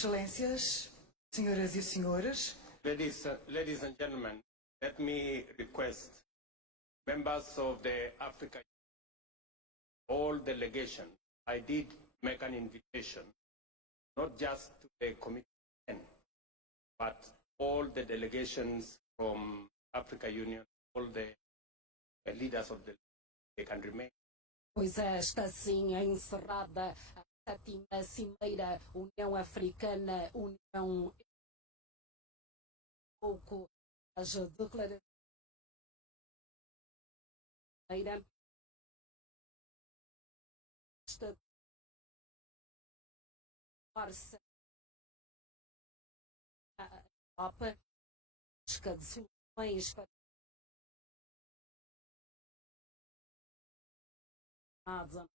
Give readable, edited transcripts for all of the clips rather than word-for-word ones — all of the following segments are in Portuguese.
Excelências, senhoras e senhores, Ladies and gentlemen, let me request members of the Africa, all delegations. I did make an invitation, not just to the committee, but all the delegations from Africa Union, all the leaders of they can remain. Pois é, está assim encerrada a 7ª Cimeira União Africana, União pouco as declarações esta farsa a Europa busca de soluções para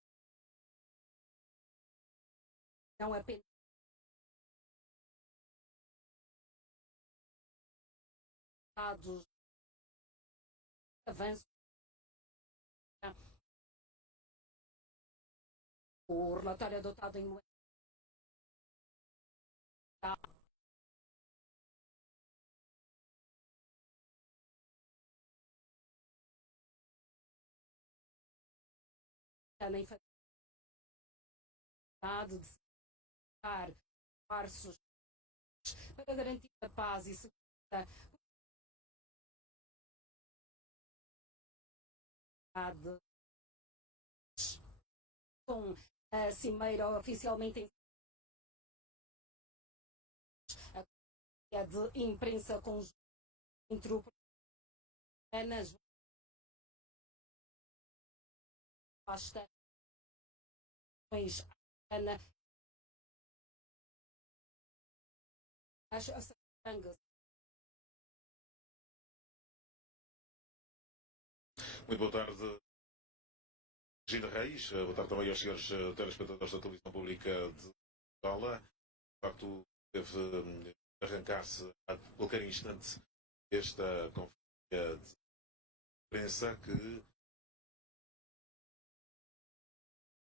não apenas dados avanços. O relatório adotado em nem de dar esforços para garantir a paz e segurança com a cimeira oficialmente a de imprensa conjunta entre o Anas Costa Ana Muito boa tarde, Regina Reis. Boa tarde também aos senhores telespectadores da televisão pública de Angola. De facto, deve arrancar-se a qualquer instante esta conferência de imprensa que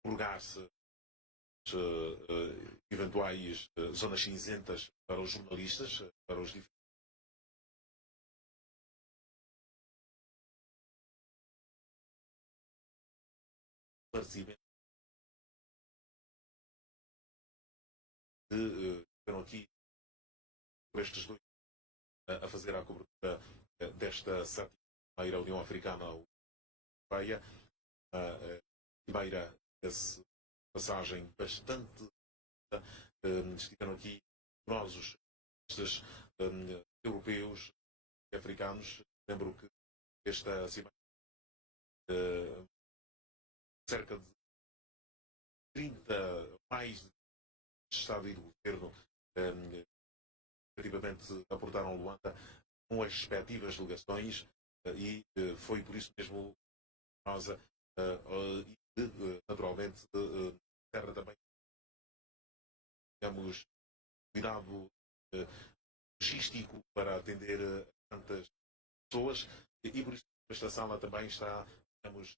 purgar-se eventuais zonas cinzentas para os jornalistas, para os diferentes esclarecimentos que estiveram aqui por estes dois a fazer a cobertura desta 7ª União Africana Europeia, a primeira passagem bastante estiveram aqui numerosos europeus e africanos. Lembro que esta cimeira cerca de 30 mais de Estado e do Governo efetivamente aportaram Luanda com as respectivas delegações e foi por isso mesmo nós e naturalmente terra também temos cuidado logístico para atender tantas pessoas e por isso esta sala também está, digamos,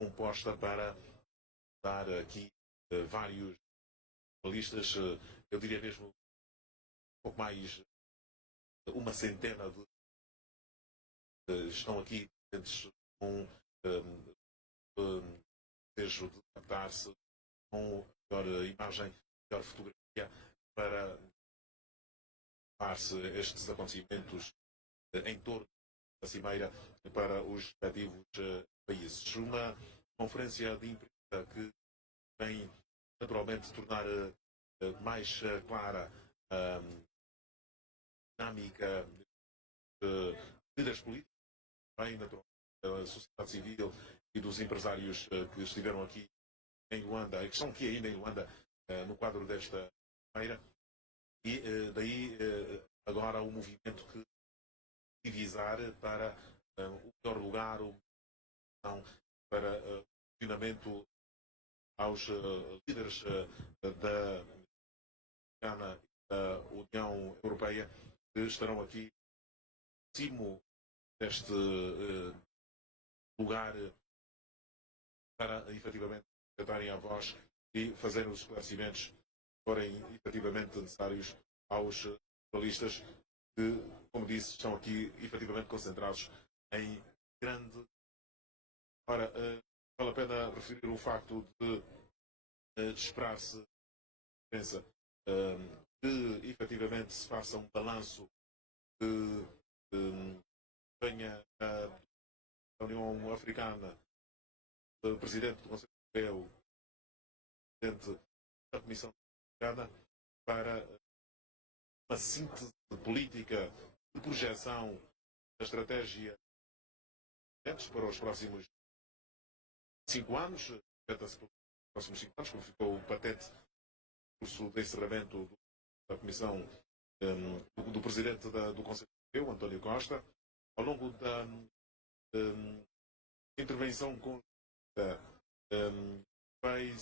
composta para dar aqui vários jornalistas, eu diria mesmo um pouco mais uma centena de estão aqui presentes com desejo de captar-se com melhor imagem, melhor fotografia para dar-se estes acontecimentos em torno da cimeira para os respectivos países. Uma conferência de imprensa que vem naturalmente tornar mais clara a dinâmica de líderes políticos, bem naturalmente da sociedade civil e dos empresários que estiveram aqui em Luanda e que estão aqui ainda em Luanda no quadro desta feira e daí agora o movimento que divisar para o melhor lugar, para o funcionamento aos líderes da Ghana e da União Europeia que estarão aqui acima deste lugar para efetivamente darem a voz e fazerem os esclarecimentos forem efetivamente necessários aos jornalistas que, como disse, estão aqui efetivamente concentrados em grande. Ora, vale a pena referir o facto de esperar-se que efetivamente se faça um balanço que venha da União Africana, do Presidente do Conselho Europeu, Presidente da Comissão Africana, para uma síntese política de projeção da estratégia para os próximos 5 anos, para os próximos 5 anos, como ficou patente no curso de encerramento da Comissão do Presidente do Conselho Europeu, António Costa, ao longo da intervenção conjunta, vai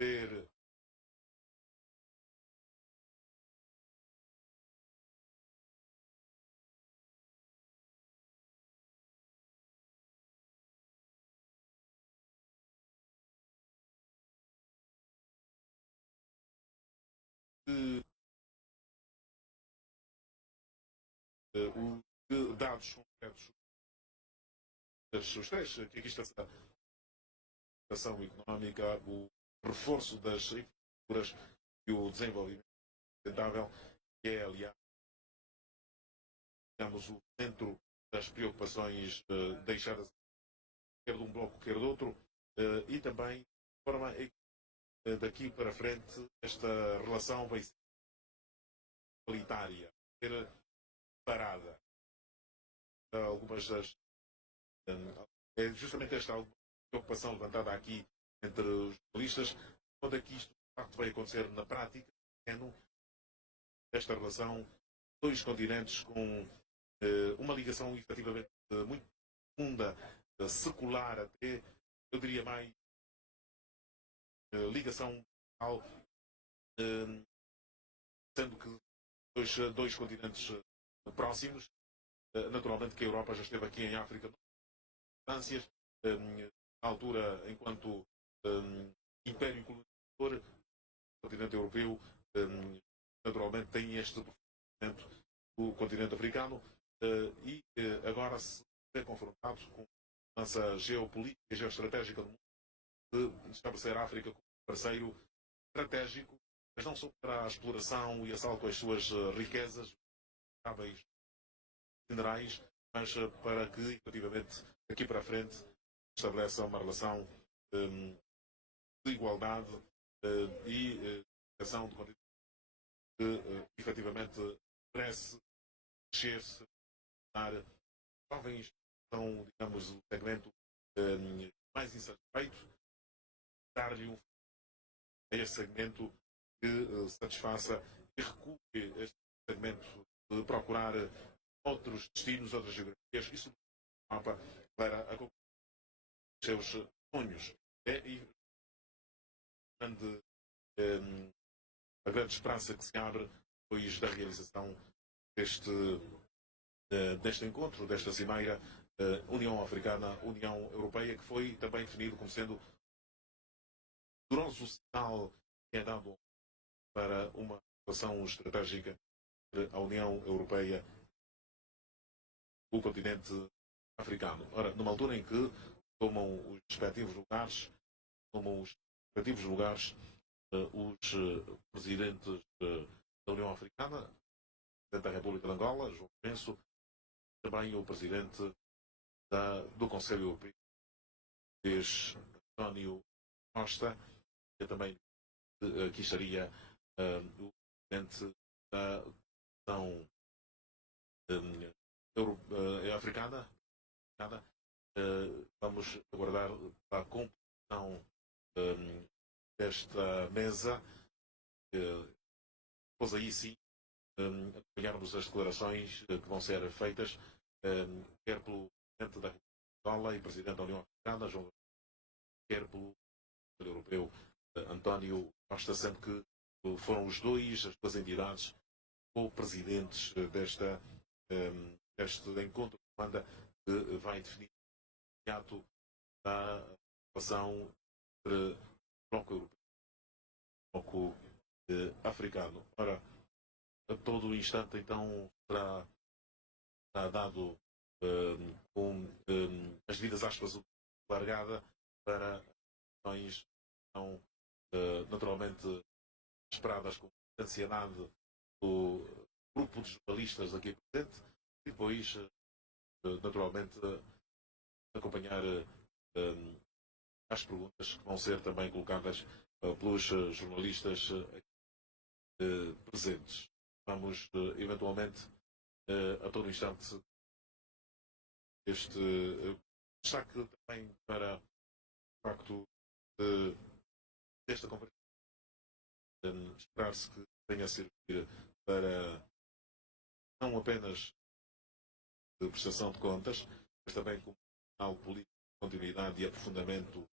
ser dados concretos os três, que aqui está a ação económica, o reforço das infraestruturas e o desenvolvimento sustentável, que é, aliás, digamos, o centro das preocupações deixadas quer de um bloco, quer do outro, e também, de forma daqui para frente, esta relação vai ser igualitária, ser parada. Algumas das. É justamente esta preocupação levantada aqui entre os jornalistas, quando é que isto de facto vai acontecer na prática, esta relação, dois continentes com uma ligação efetivamente muito profunda, secular até, eu diria mais, ligação ao, sendo que dois continentes próximos, naturalmente que a Europa já esteve aqui em África instâncias, na altura enquanto império colonizador, o continente europeu naturalmente tem este profundamento do continente africano e agora se vê confrontado com a mudança geopolítica e geoestratégica do mundo, de estabelecer a África como parceiro estratégico, mas não só para a exploração e assalto às suas riquezas minerais, mas para que, efetivamente, daqui para a frente, estabeleça uma relação de igualdade e ação de continente que, efetivamente, parece crescer-se, dar jovens são, digamos, o segmento mais insatisfeito, dar-lhe a este segmento que satisfaça e recue este segmento de procurar outros destinos, outras geografias, isso mapa para a os seus sonhos. A grande esperança que se abre depois da realização deste encontro, desta cimeira União Africana, União Europeia, que foi também definido como sendo o poderoso sinal que é dado para uma relação estratégica entre a União Europeia e o continente africano. Ora, numa altura em que tomam os respectivos lugares, os presidentes da União Africana, o Presidente da República de Angola, João Lourenço, também o Presidente do Conselho Europeu, António Costa, e também aqui estaria o Presidente da União Africana. Vamos aguardar a composição desta mesa, depois aí sim acompanharmos as declarações que vão ser feitas, quer pelo Presidente da República de Angola e Presidente da União Africana, João, quer pelo Conselho Europeu, António Costa, sendo que foram as duas entidades co-presidentes deste encontro de Luanda, que vai definir o ato da relação entre o Bloco Europeu e o Bloco africano. Ora, a todo instante, então, será dado com as devidas aspas largada para questões que são naturalmente esperadas com ansiedade do grupo de jornalistas aqui presente e depois, naturalmente, acompanhar as perguntas que vão ser também colocadas pelos jornalistas presentes. Vamos, eventualmente, a todo instante, este destaque também para o facto desta conferência esperar-se que venha a servir para não apenas de prestação de contas, mas também como sinal político de continuidade e aprofundamento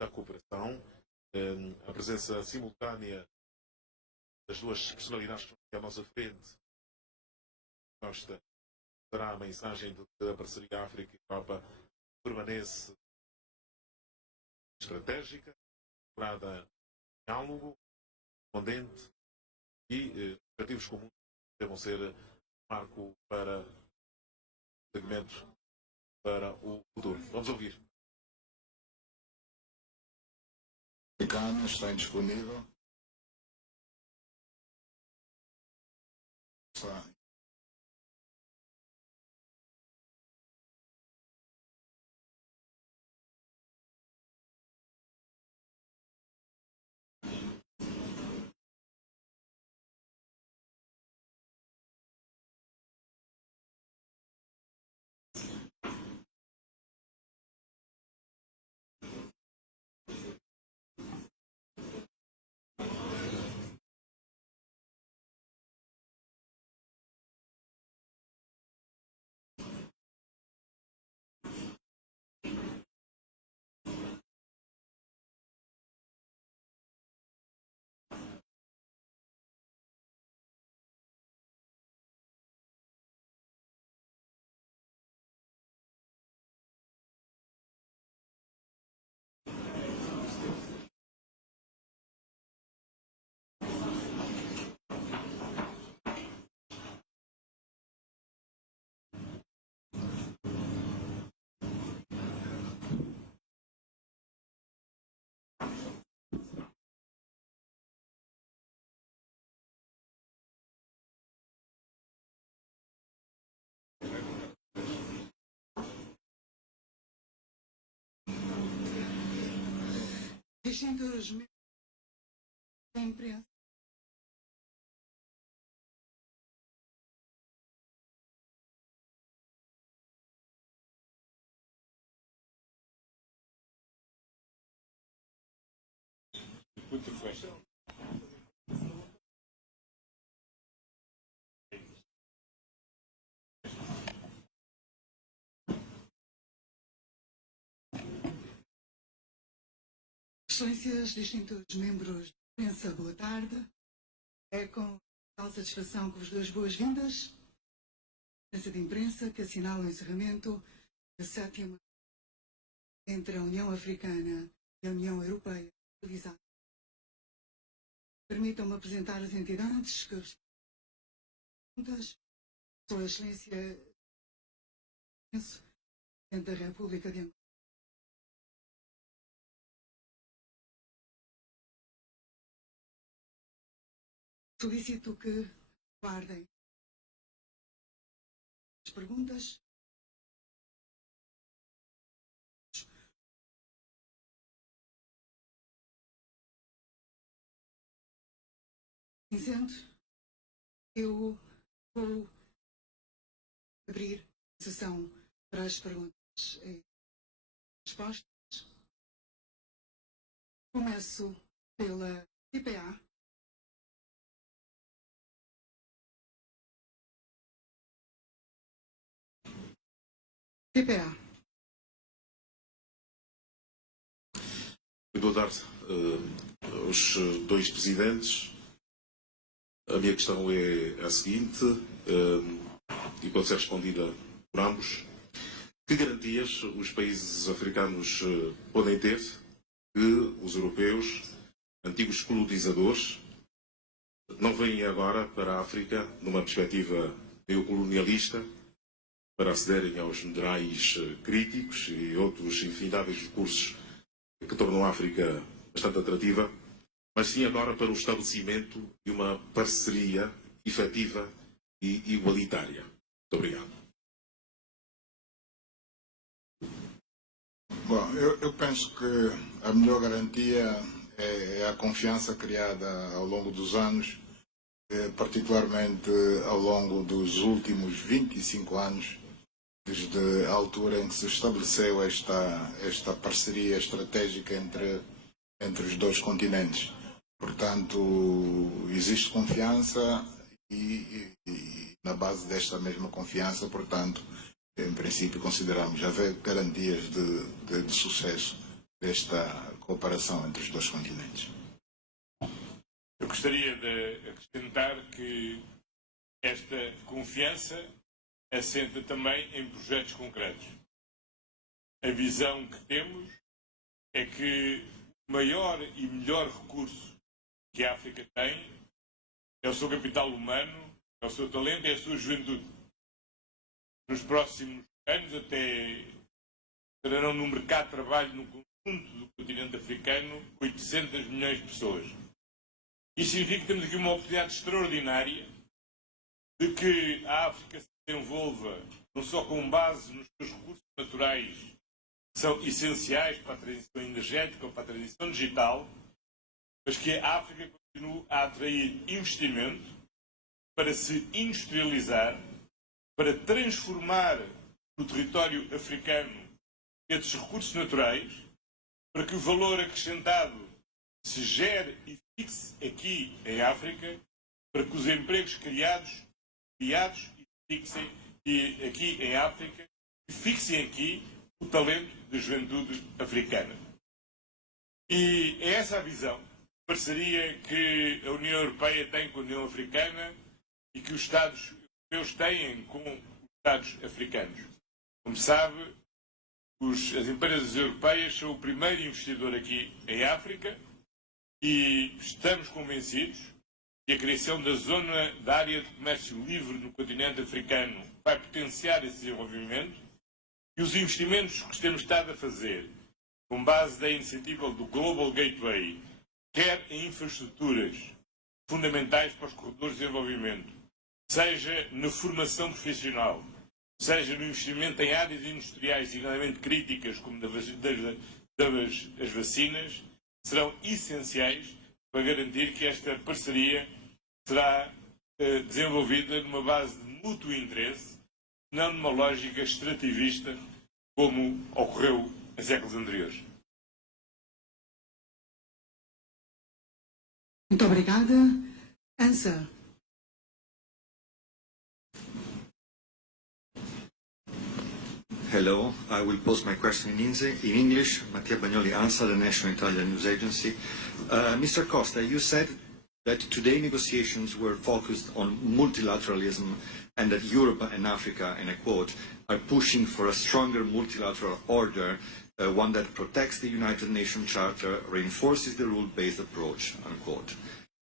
da cooperação. A presença simultânea das duas personalidades que estão à nossa frente será a mensagem de que a parceria África e Europa permanece estratégica, procurada em diálogo, respondente e objetivos comuns devam ser marco para o segmento para o futuro. Vamos ouvir. O americano está indisponível. Distintos membros da imprensa, excelências, distintos membros da imprensa, boa tarde. É com total satisfação que vos dou as boas-vindas à conferência de imprensa que assinala o encerramento da 7ª entre a União Africana e a União Europeia realizada. Permitam-me apresentar as entidades que respondem. Sua Excelência Presidente da República de Angola. Solicito que guardem as perguntas. Dizendo, eu vou abrir a sessão para as perguntas e respostas. Começo pela TPA. TPA. Boa tarde aos dois presidentes. A minha questão é a seguinte, e pode ser respondida por ambos. Que garantias os países africanos podem ter que os europeus, antigos colonizadores, não vêm agora para a África numa perspectiva neocolonialista para acederem aos minerais críticos e outros infindáveis recursos que tornam a África bastante atrativa, mas sim agora para o estabelecimento de uma parceria efetiva e igualitária. Muito obrigado. Bom, eu penso que a melhor garantia é a confiança criada ao longo dos anos, particularmente ao longo dos últimos 25 anos, desde a altura em que se estabeleceu esta parceria estratégica entre os dois continentes. Portanto, existe confiança e na base desta mesma confiança, portanto, em princípio consideramos haver garantias de sucesso desta cooperação entre os dois continentes. Eu gostaria de acrescentar que esta confiança assenta também em projetos concretos. A visão que temos é que o maior e melhor recurso que a África tem é o seu capital humano, é o seu talento e é a sua juventude. Nos próximos anos até terão no mercado de trabalho no conjunto do continente africano 800 milhões de pessoas. Isso significa que temos aqui uma oportunidade extraordinária de que a África se desenvolva não só com base nos seus recursos naturais, que são essenciais para a transição energética ou para a transição digital, mas que a África continue a atrair investimento para se industrializar, para transformar no território africano esses recursos naturais, para que o valor acrescentado se gere e fixe aqui em África, para que os empregos criados e fixem aqui em África e fixem aqui o talento da juventude africana. E é essa a visão, parceria que a União Europeia tem com a União Africana e que os Estados europeus têm com os Estados africanos. Como sabe, as empresas europeias são o primeiro investidor aqui em África e estamos convencidos que a criação da área de comércio livre no continente africano vai potenciar esse desenvolvimento e os investimentos que temos estado a fazer, com base da iniciativa do Global Gateway, quer em infraestruturas fundamentais para os corredores de desenvolvimento, seja na formação profissional, seja no investimento em áreas industriais extremamente críticas, como as vacinas, serão essenciais para garantir que esta parceria será desenvolvida numa base de mútuo interesse, não numa lógica extrativista, como ocorreu em séculos anteriores. Muito obrigada. Ansa. Hello, I will pose my question in English. Mattia Bagnoli, ANSA, the National Italian News Agency. Mr. Costa, you said that today negotiations were focused on multilateralism and that Europe and Africa, and I quote, are pushing for a stronger multilateral order, one that protects the United Nations Charter, reinforces the rule-based approach, unquote.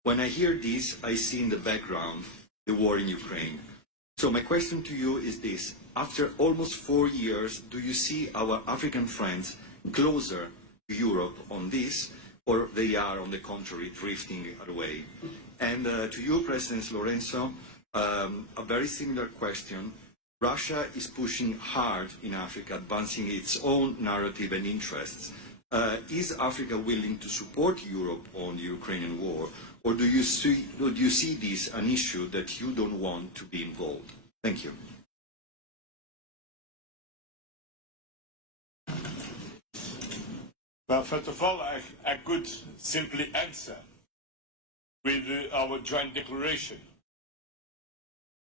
When I hear this, I see in the background the war in Ukraine. So my question to you is this. After almost 4 years, do you see our African friends closer to Europe on this, or they are, on the contrary, drifting away? And to you, President Lorenzo, a very similar question. Russia is pushing hard in Africa, advancing its own narrative and interests. Is Africa willing to support Europe on the Ukrainian war, or do you see this an issue that you don't want to be involved? Thank you. Well, first of all, I could simply answer with our joint declaration.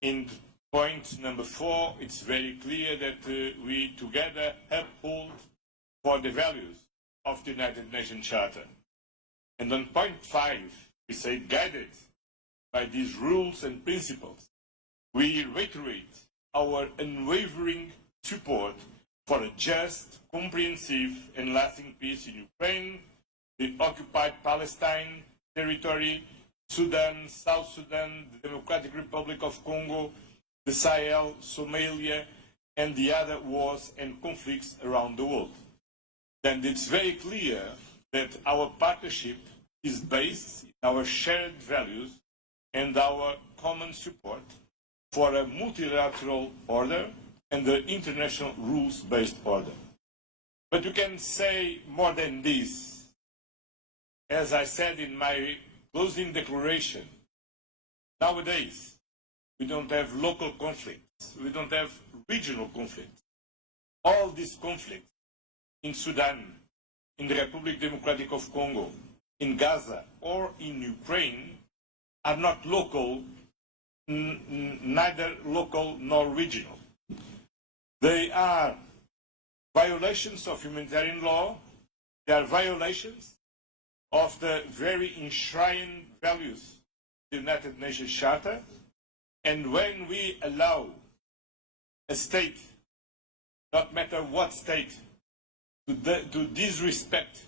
In point number 4, it's very clear that we together uphold for the values of the United Nations Charter. And on point 5, we say, guided by these rules and principles, we reiterate our unwavering support for a just, comprehensive and lasting peace in Ukraine, the occupied Palestine territory, Sudan, South Sudan, the Democratic Republic of Congo, the Sahel, Somalia, and the other wars and conflicts around the world. Then it's very clear that our partnership is based on our shared values and our common support for a multilateral order and the international rules-based order. But you can say more than this. As I said in my closing declaration, nowadays we don't have local conflicts, we don't have regional conflicts. All these conflicts in Sudan, in the Republic Democratic of Congo, in Gaza, or in Ukraine are not local, neither local nor regional. They are violations of humanitarian law, they are violations of the very enshrined values of the United Nations Charter, and when we allow a state, not matter what state, to disrespect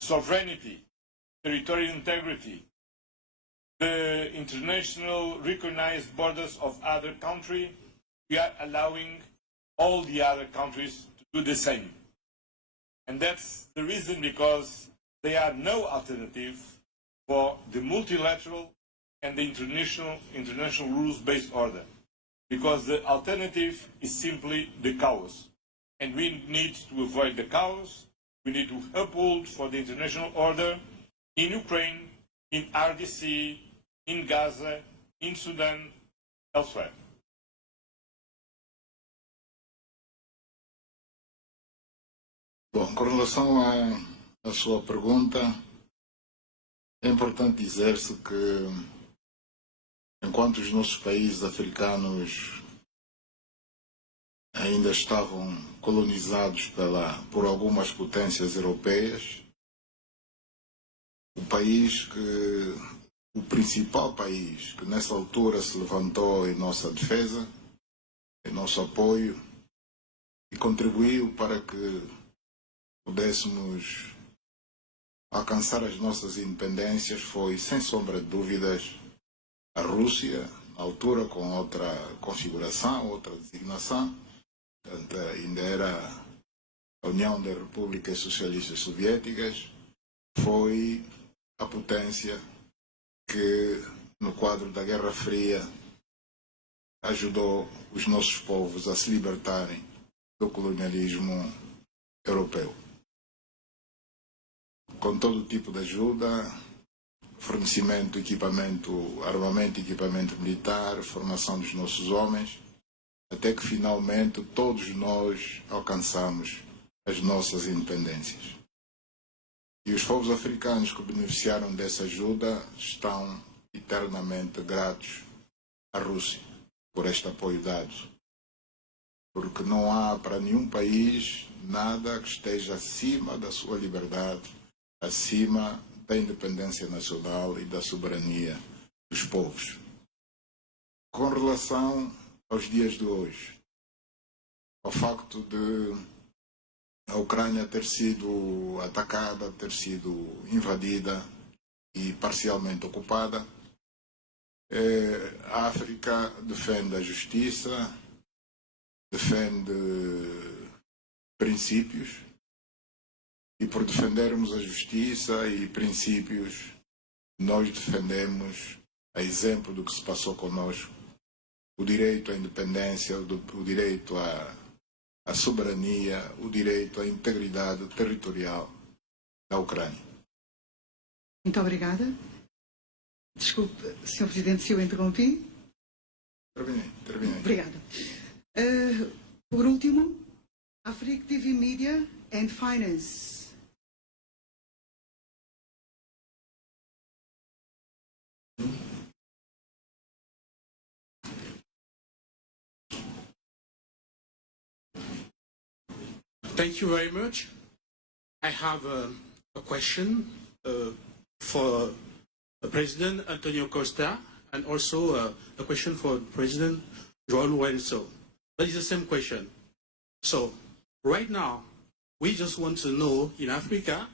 sovereignty, territorial integrity, the international recognized borders of other countries, we are allowing all the other countries to do the same. And that's the reason, because there are no alternative for the multilateral and the international rules-based order. Because the alternative is simply the chaos. And we need to avoid the chaos. We need to uphold for the international order in Ukraine, in RDC, in Gaza, in Sudan, elsewhere. Bom, com relação à sua pergunta, é importante dizer-se que, enquanto os nossos países africanos ainda estavam colonizados por algumas potências europeias, o principal país que nessa altura se levantou em nossa defesa, em nosso apoio e contribuiu para que pudéssemos alcançar as nossas independências foi, sem sombra de dúvidas, a Rússia, na altura com outra configuração, outra designação. Portanto, ainda era a União das Repúblicas Socialistas Soviéticas, foi a potência que, no quadro da Guerra Fria, ajudou os nossos povos a se libertarem do colonialismo europeu. Com todo tipo de ajuda, fornecimento, equipamento, armamento, equipamento militar, formação dos nossos homens, até que finalmente todos nós alcançamos as nossas independências. E os povos africanos que beneficiaram dessa ajuda estão eternamente gratos à Rússia por este apoio dado. Porque não há para nenhum país nada que esteja acima da sua liberdade, acima da independência nacional e da soberania dos povos. Com relação aos dias de hoje, ao facto de a Ucrânia ter sido atacada, ter sido invadida e parcialmente ocupada, a África defende a justiça, defende princípios, e por defendermos a justiça e princípios, nós defendemos, a exemplo do que se passou conosco, o direito à independência, o direito à soberania, o direito à integridade territorial da Ucrânia. Muito obrigada. Desculpe, Sr. Presidente, se eu interrompi. Terminei. Obrigada. Por último, Afrique TV Media and Finance. Thank you very much. I have a question for President Antonio Costa and also a question for President João Lourenço. That is the same question. So, right now, we just want to know in Africa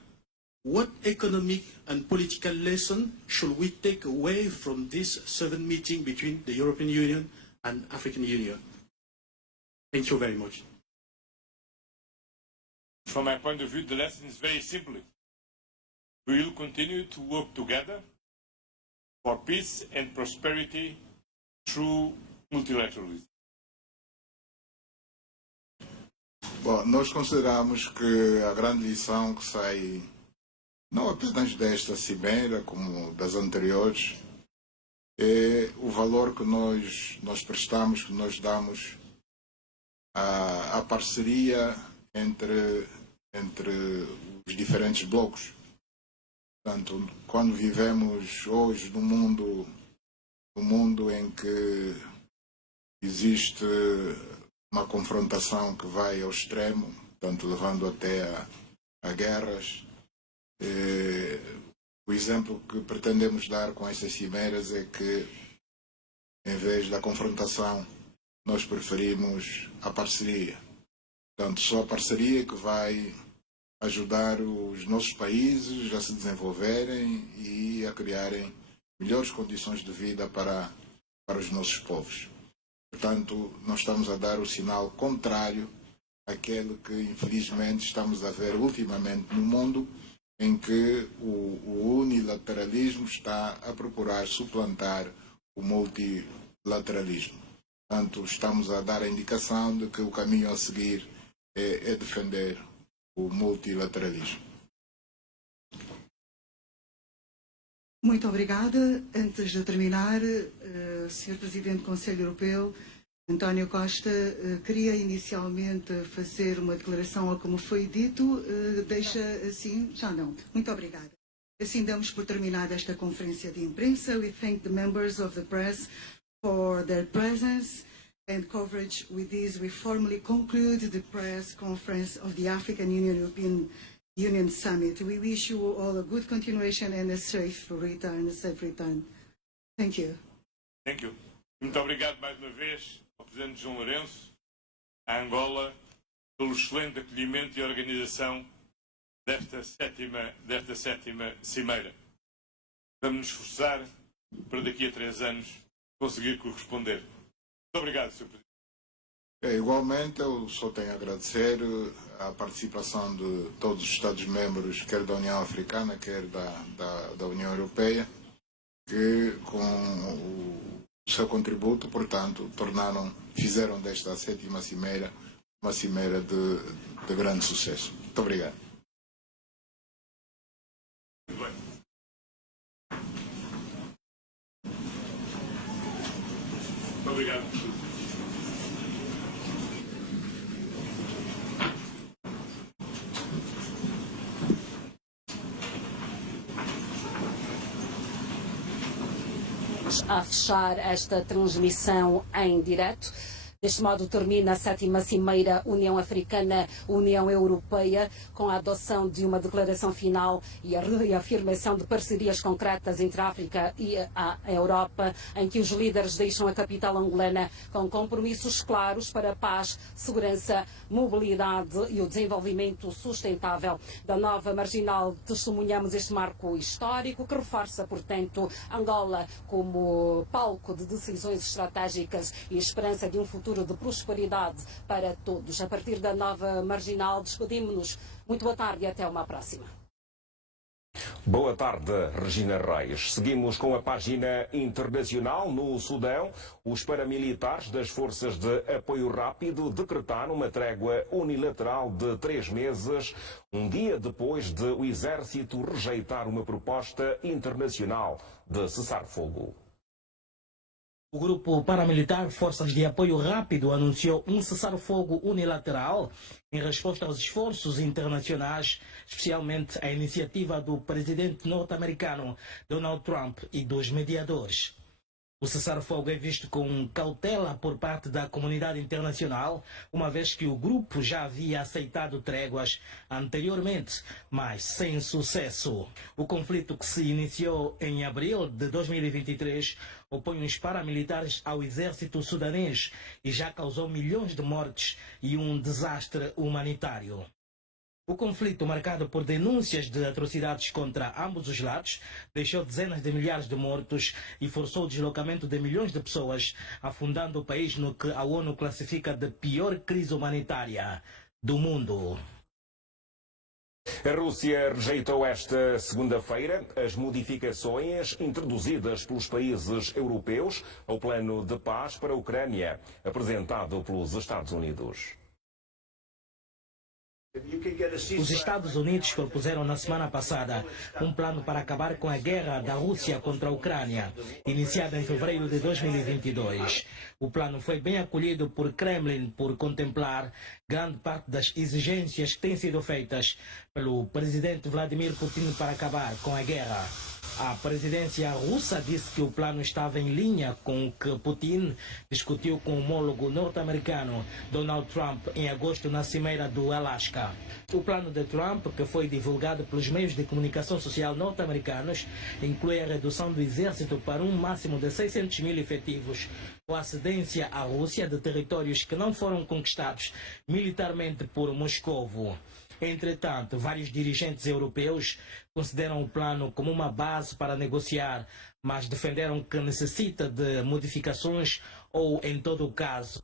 what economic and political lesson should we take away from this 7th meeting between the European Union and African Union? Thank you very much. From my point of view, the lesson is very simple. We will continue to work together for peace and prosperity through multilateralism. Bom, nós consideramos que a grande lição que sai não apenas desta cimeira, como das anteriores, é o valor que nós prestamos, que nós damos à parceria entre os diferentes blocos. Portanto, quando vivemos hoje num mundo em que existe uma confrontação que vai ao extremo, portanto, levando até a guerras, o exemplo que pretendemos dar com estas cimeiras é que, em vez da confrontação, nós preferimos a parceria. Portanto, só a parceria que vai ajudar os nossos países a se desenvolverem e a criarem melhores condições de vida para os nossos povos. Portanto, nós estamos a dar o sinal contrário àquele que, infelizmente, estamos a ver ultimamente no mundo, em que o unilateralismo está a procurar suplantar o multilateralismo. Portanto, estamos a dar a indicação de que o caminho a seguir é defender o multilateralismo. Muito obrigada. Antes de terminar, Sr. Presidente do Conselho Europeu, António Costa, queria inicialmente fazer uma declaração a como foi dito. Deixa assim, já não. Muito obrigada. Assim damos por terminada esta conferência de imprensa. We thank the members of the press for their presence and coverage. With this, we formally conclude the press conference of the African Union European Union Summit. We wish you all a good continuation and a safe return. Thank you. Thank you. Muito obrigado mais uma vez ao Presidente João Lourenço, à Angola, pelo excelente acolhimento e organização desta sétima cimeira. Vamos nos esforçar para daqui a 3 anos conseguir corresponder. Muito obrigado, Sr. Presidente. Igualmente, eu só tenho a agradecer a participação de todos os Estados-membros, quer da União Africana, quer da União Europeia, que com o seu contributo, portanto, fizeram desta 7ª cimeira uma cimeira de grande sucesso. Muito obrigado. Muito bem. Muito obrigado. A fechar esta transmissão em direto. Deste modo termina a 7ª Cimeira União Africana-União Europeia, com a adoção de uma declaração final e a reafirmação de parcerias concretas entre a África e a Europa, em que os líderes deixam a capital angolana com compromissos claros para a paz, segurança, mobilidade e o desenvolvimento sustentável. Da nova marginal testemunhamos este marco histórico que reforça, portanto, Angola como palco de decisões estratégicas e esperança de um futuro de prosperidade para todos. A partir da nova marginal, despedimos-nos. Muito boa tarde e até uma próxima. Boa tarde, Regina Reis. Seguimos com a página internacional. No Sudão, os paramilitares das Forças de Apoio Rápido decretaram uma trégua unilateral de 3 meses, um dia depois de o exército rejeitar uma proposta internacional de cessar-fogo. O grupo paramilitar Forças de Apoio Rápido anunciou um cessar-fogo unilateral em resposta aos esforços internacionais, especialmente à iniciativa do presidente norte-americano Donald Trump e dos mediadores. O cessar-fogo é visto com cautela por parte da comunidade internacional, uma vez que o grupo já havia aceitado tréguas anteriormente, mas sem sucesso. O conflito, que se iniciou em abril de 2023, opõe os paramilitares ao exército sudanês e já causou milhões de mortes e um desastre humanitário. O conflito, marcado por denúncias de atrocidades contra ambos os lados, deixou dezenas de milhares de mortos e forçou o deslocamento de milhões de pessoas, afundando o país no que a ONU classifica de pior crise humanitária do mundo. A Rússia rejeitou esta segunda-feira as modificações introduzidas pelos países europeus ao plano de paz para a Ucrânia, apresentado pelos Estados Unidos. Os Estados Unidos propuseram na semana passada um plano para acabar com a guerra da Rússia contra a Ucrânia, iniciada em fevereiro de 2022. O plano foi bem acolhido por Kremlin por contemplar grande parte das exigências que têm sido feitas pelo presidente Vladimir Putin para acabar com a guerra. A presidência russa disse que o plano estava em linha com o que Putin discutiu com o homólogo norte-americano Donald Trump em agosto na cimeira do Alasca. O plano de Trump, que foi divulgado pelos meios de comunicação social norte-americanos, inclui a redução do exército para um máximo de 600 mil efetivos, ou a cedência à Rússia de territórios que não foram conquistados militarmente por Moscovo. Entretanto, vários dirigentes europeus consideram o plano como uma base para negociar, mas defenderam que necessita de modificações ou, em todo o caso,